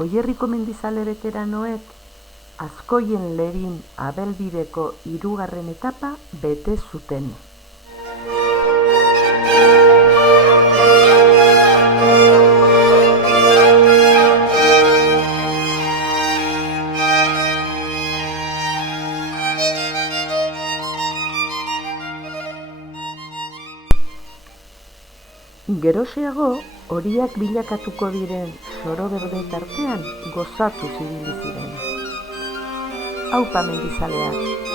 Goierriko mendizale beteranoek Azkoien Lerin abelbideko 3. etapa bete zuten. Geroxeago, horiak bilakatuko diren soro berde tartean gozatuz ibili ziren. Aupa mendizaleak!